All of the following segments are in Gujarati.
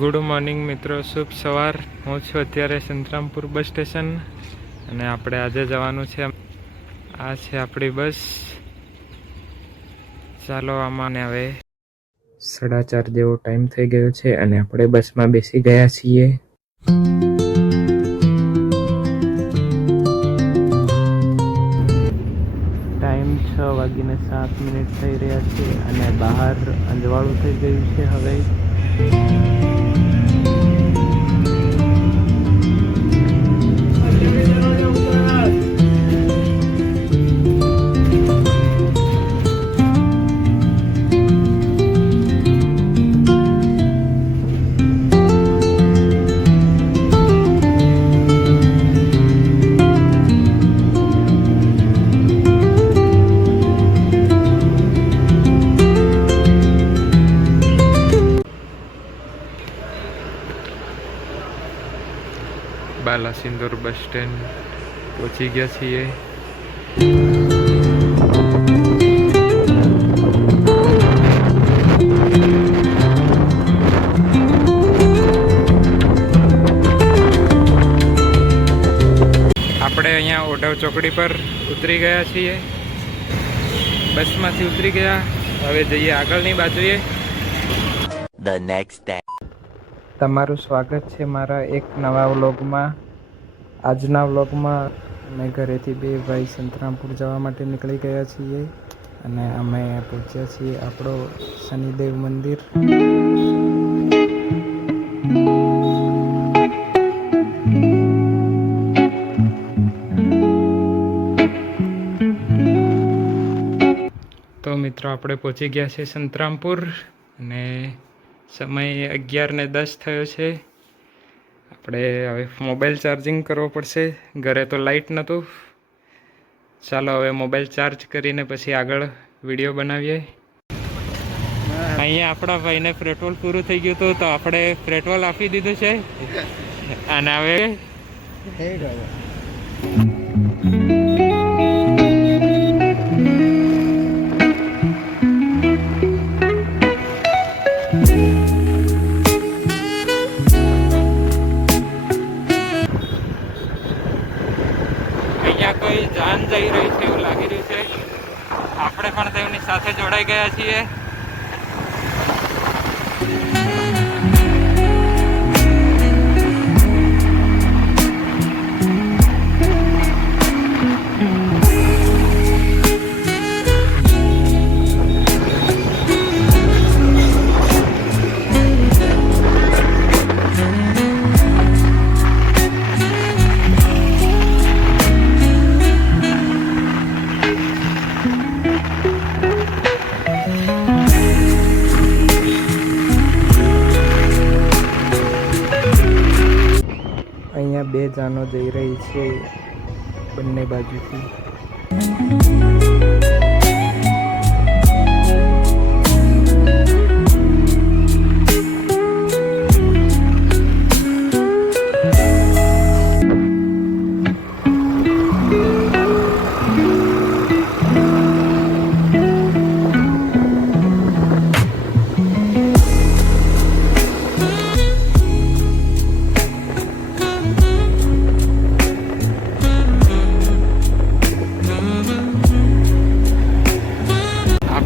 ગુડ મોર્નિંગ મિત્રો, શુભ સવાર। હું છું અત્યારે સંતરામપુર બસ સ્ટેશન અને આપણે આજે જવાનું છે। આ છે આપણી બસ। ચાલો આમાં હવે 4:30 જેવો ટાઈમ થઈ ગયો છે અને આપણે બસમાં બેસી ગયા છીએ। ટાઈમ 6:07 થઈ રહ્યા છે અને બહાર અંજવાળું થઈ ગયું છે હવે। બાલાસિંદુર બસ સ્ટેન્ડ પહોંચી ગયા છીએ। આપણે અહીંયા ઓઢવ ચોકડી પર ઉતરી ગયા છીએ। બસમાંથી ઉતરી ગયા, હવે જઈએ આગળની બાજુએ। The next day. તમારું સ્વાગત છે મારા એક નવા વ્લોગમાં। આજના વ્લોગમાં અમે ઘરેથી બે ભાઈ સંતરામપુર જવા માટે નીકળી ગયા છીએ અને અમે પહોંચ્યા છીએ આપણો શનિદેવ મંદિર। તો મિત્રો આપણે પહોંચી ગયા છે સંતરામપુર અને સમય 11:10 થયો છે। આપણે હવે મોબાઈલ ચાર્જિંગ કરવો પડશે, ઘરે તો લાઇટ નહોતું। ચાલો હવે મોબાઈલ ચાર્જ કરીને પછી આગળ વિડીયો બનાવીએ। અહીંયા આપણા ભાઈને પેટ્રોલ પૂરું થઈ ગયું હતું તો આપણે પેટ્રોલ આપી દીધું છે અને હવે કોઈ જાન જઈ રહી છે એવું લાગી રહ્યું છે। આપણે પણ તેમની સાથે જોડાઈ ગયા છીએ। અહીંયા બે જાનો જઈ રહી છે બંને બાજુથી।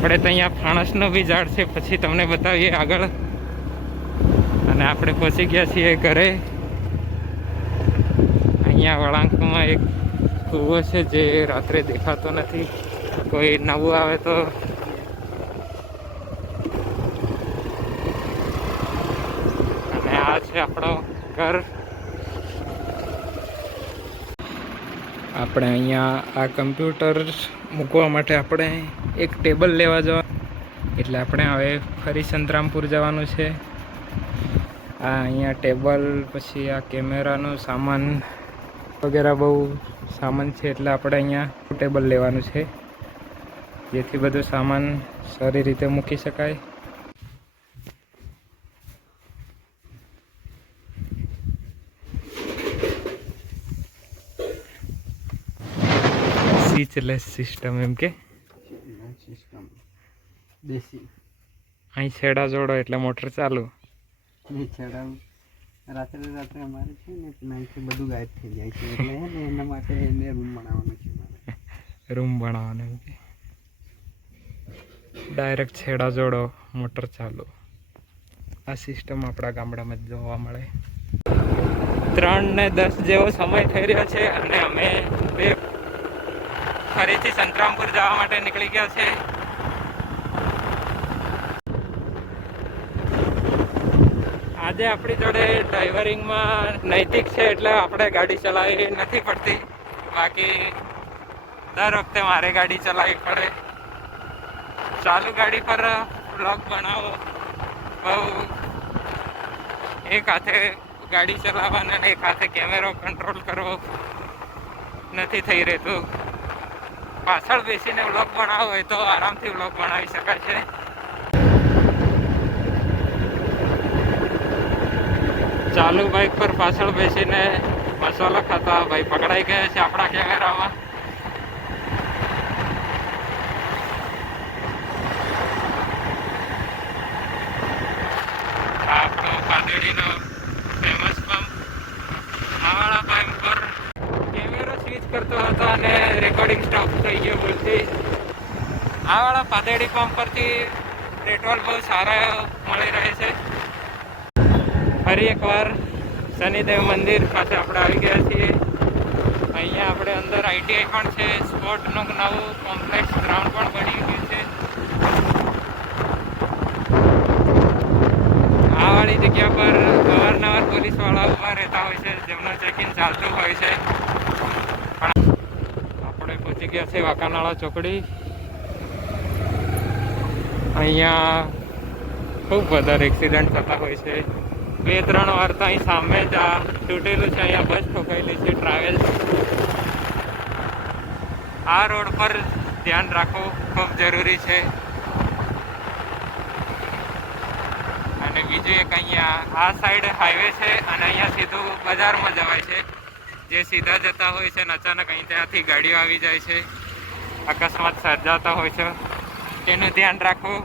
આપણે તો અહીંયા ફાણસનો બી ઝાડ છે, પછી તમને બતાવીએ આગળ। અને આપણે પહોંચી ગયા છીએ ઘરે। અહીંયા વળાંકમાં એક કૂવો છે જે રાત્રે દેખાતો નથી, કોઈ નવું આવે તો અને આ છે આપણો ઘર। આપણે અહીંયા આ કમ્પ્યુટર મૂકવા માટે આપણે એક ટેબલ લેવા જવા, એટલે આપણે હવે ફરી સંતરામપુર જવાનું છે। આ અહીંયા ટેબલ, પછી આ કેમેરાનો સામાન વગેરે બહુ સામાન છે, એટલે આપણે અહીંયા ટેબલ લેવાનું છે જેથી બધું સામાન સારી રીતે મૂકી શકાય। સ્વિચલેસ સિસ્ટમ એમ કે સિસ્ટમ દેશી। અહીં છેડા જોડો એટલે મોટર ચાલુ। ને ચડાવ રાત્રે અમારે છે ને નાઈટથી બધું ગાયબ થઈ જાય છે એટલે હે ને એના માટે એને રૂમ બનાવવાનો છે મારે. રૂમ બનાવવાનો છે. ડાયરેક્ટ છેડા જોડો, મોટર ચાલુ. આ સિસ્ટમ આપણા ગામડામાં જ જોવા મળે. 3:10 જેવો સમય થઈ રહ્યો છે અને અમે ફરીથી સંતરામપુર જવા માટે નીકળી ગયા છે. આજે આપણી જોડે ડ્રાઈવરિંગમાં નૈતિક છે એટલે આપણે ગાડી ચલાવવી નથી પડતી. બાકી દર વખતે મારે ગાડી ચલાવવી પડે. ચાલુ ગાડી પર બ્લોગ બનાવો બહુ એક હાથે ગાડી ચલાવવાનો અને એક હાથે કેમેરો કંટ્રોલ કરવો નથી થઈ રહેતું. પાછળ બેસીને વ્લોગ બનાવવો હોય તો આરામથી વ્લોગ બનાવી શકાય છે. ચાલુ બાઇક પર પાછળ બેસીને મસાલો ખાતા ભાઈ પકડાઈ ગયા છે આપણા કેમેરામાં. આપણો પાદડીનો ફેમસ પંપ. આ વાળા પંપ પર કેમેરો સ્વિચ કરતો હતો અને રેકોર્ડિંગ સ્ટોપ થઈ ગયો ભૂલથી. આ વાળા પાદડી પંપ પરથી પેટ્રોલ બહુ સારા મળી રહે છે. ફરી એકવાર શનિદેવ મંદિર પાસે આપણે આવી ગયા છીએ. અહીંયા આપણે અંદર ITI પણ છે. સ્પોર્ટનું નવું કોમ્પ્લેક્સ ગ્રાઉન્ડ પણ બની ગયું છે. આ વાળી જગ્યા પર અવારનવાર પોલીસવાળા ઊભા રહેતા હોય છે જેમનું ચેકિંગ ચાલતું હોય છે. પણ આપણે પહોંચી ગયા છે વાંકાનાળા ચોકડી. અહીંયા ખૂબ વધારે એક્સિડન્ટ થતા હોય છે. 2-3 વાર તો અહીં સામે જ આ તૂટેલું છે. અહીંયા બસ ઠોકાયેલી છે ટ્રાવેલ્સ. આ રોડ પર ધ્યાન રાખવું ખૂબ જરૂરી છે. અને બીજું એક અહીંયા આ સાઈડ હાઈવે છે અને અહીંયા સીધું બજારમાં જવાય છે. જે સીધા જતા હોય છે અને અચાનક અહીં ત્યાંથી ગાડીઓ આવી જાય છે, અકસ્માત સર્જાતા હોય છે. તેનું ધ્યાન રાખવું.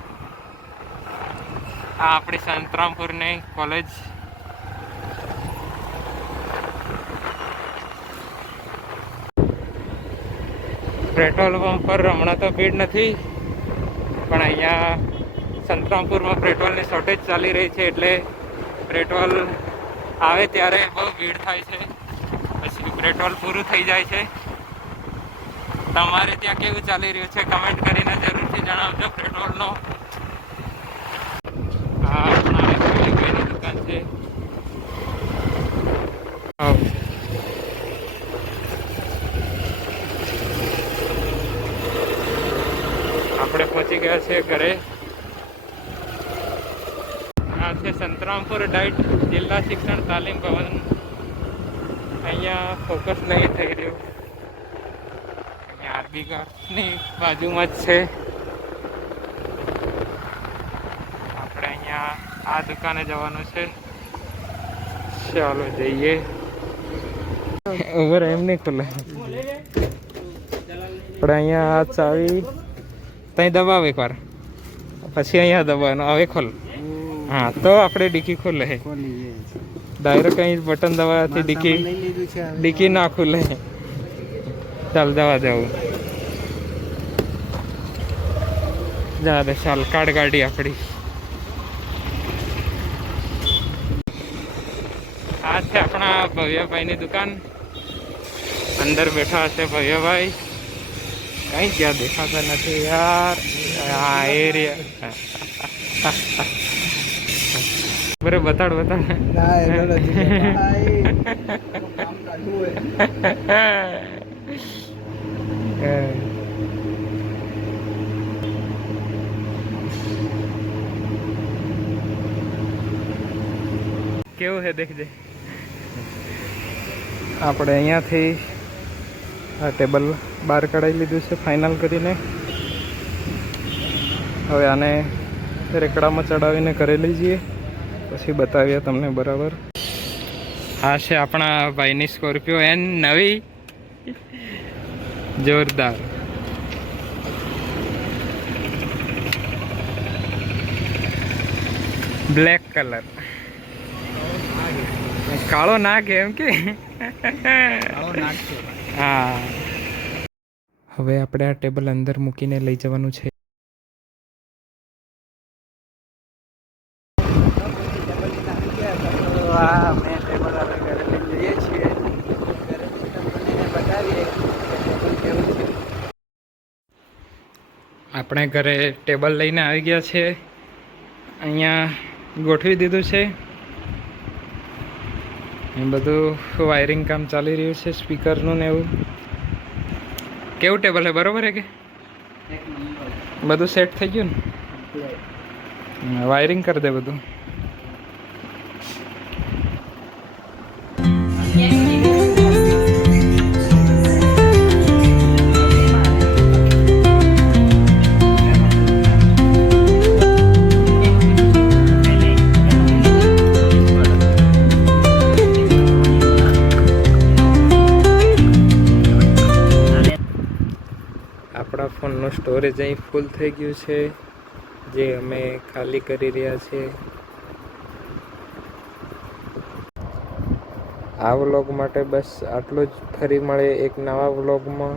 આ આપણી સંતરામપુરની કોલેજ. પેટ્રોલ પંપ પર હમણાં તો ભીડ નથી, પણ અહીંયા સંતરામપુરમાં પેટ્રોલની શોર્ટેજ ચાલી રહી છે એટલે પેટ્રોલ આવે ત્યારે બહુ ભીડ થાય છે. પછી પેટ્રોલ પૂરું થઈ જાય છે. તમારે ત્યાં કેવું ચાલી રહ્યું છે કમેન્ટ કરીને જરૂરથી જણાવજો પેટ્રોલનો. આ આપણા ભાઈની દુકાન છે. આપણે પહોંચી ગયા છે ઘરે. આ છે સંતરામપુર ડાઇટ જિલ્લા શિક્ષણ તાલીમ ભવન. અહીંયા ફોકસ નહીં થઈ રહ્યું. અહીંયા આરબી ગાર્ડની બાજુમાં જ છે. આપણે અહીંયા આ દુકાને જવાનું છે. ચાલો જઈએ. ઉભર એમ નહીં ખુલે. આપણે અહીંયા આ ચાવી ત્યાં દબાવ એકવાર, પછી અહીંયા દબાવવાનું. હવે ખોલ. હા તો આપણે ડીકી ખુલે. ડાયરેક્ટ અહીં બટન દબાવવાથી ડીકી ના ખુલે. ચાલ દવા જવું. જા દે ચાલ કાઢ ગાડી આપણી. આ છે આપણા ભવ્યભાઈની દુકાન. અંદર બેઠા હશે ભવ્યભાઈ. કઈ જ્યાં દેખાતા નથી યાર. હા એરિયા બરે બતાડ કેવું છે દેખજે. આપણે અહીંયાથી આ ટેબલ બહાર કઢાવી લીધું છે ફાઇનલ કરીને. હવે આને રેકડામાં ચડાવીને ઘરે લઈ જઈએ, પછી બતાવીએ તમને બરાબર. આ છે આપણા ભાઈની સ્કોર્પિયો એન નવી, જોરદાર. Black colour. કાળો નાગ એમ કે આવો નાક છે ભાઈ. હા. હવે આપણે આ ટેબલ અંદર મૂકીને લઈ જવાનું છે. તો આ મેં ટેબલ હવે ઘરે લઈને જઈએ છીએ. ઘરે તમને બતાવીએ કે ટેબલ કેવું છે. આપણે ઘરે ટેબલ લઈને આવી ગયા છે. અહીંયા ગોઠવી દીધું છે. એ બધું વાયરિંગ કામ ચાલી રહ્યું છે, સ્પીકરનું ને એવું. કેવું ટેબલ છે, બરોબર છે કે એક નંબર બધું સેટ થઈ ગયું કમ્પ્લીટ. ને? વાયરિંગ કરી દે બધું. આપણા ફોનનું સ્ટોરેજ અહીં ફૂલ થઈ ગયું છે, જે અમે ખાલી કરી રહ્યા છીએ. આ વ્લોગ માટે બસ આટલું જ. ફરી મળે એક નવા વ્લોગમાં.